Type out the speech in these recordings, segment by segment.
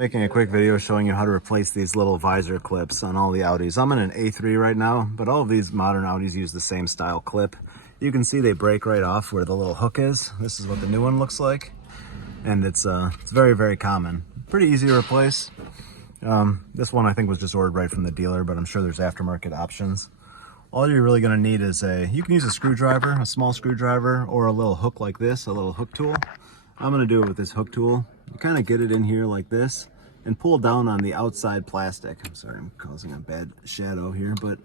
Making a quick video showing you how to replace these little visor clips on all the Audis. I'm in an A3 right now, but all of these modern Audis use the same style clip. You can see they break right off where the little hook is. This is what the new one looks like. And it's very, very common. Pretty easy to replace. This one I think was just ordered right from the dealer, but I'm sure there's aftermarket options. All you're really gonna need is you can use a screwdriver, a small screwdriver, or a little hook like this, a little hook tool. I'm gonna do it with this hook tool. You kind of get it in here like this and pull down on the outside plastic. I'm sorry, I'm causing a bad shadow here, but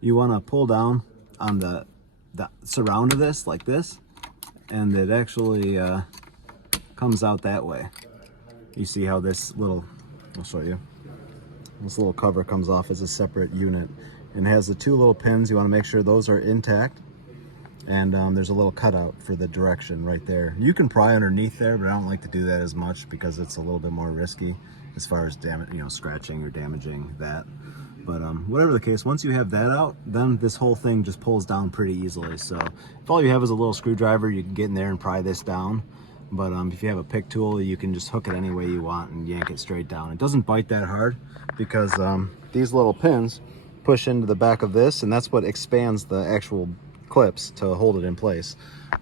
you wanna pull down on the surround of this like this, and it actually comes out that way. You see how this little, I'll show you. This little cover comes off as a separate unit and has the two little pins. You wanna make sure those are intact. And there's a little cutout for the direction right there. You can pry underneath there, but I don't like to do that as much because it's a little bit more risky as far as scratching or damaging that. But whatever the case, once you have that out, then this whole thing just pulls down pretty easily. So if all you have is a little screwdriver, you can get in there and pry this down. But if you have a pick tool, you can just hook it any way you want and yank it straight down. It doesn't bite that hard because these little pins push into the back of this, and that's what expands the actual clips to hold it in place.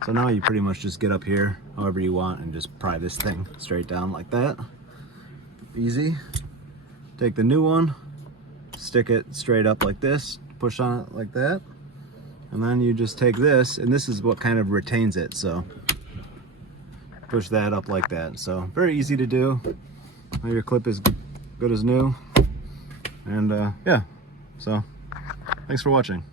So now you pretty much just get up here however you want and just pry this thing straight down like that. Easy. Take the new one, stick it straight up like this, push on it like that, and then you just take this, and this is what kind of retains it, so push that up like that. So very easy to do. Now your clip is good as new, and yeah, so thanks for watching.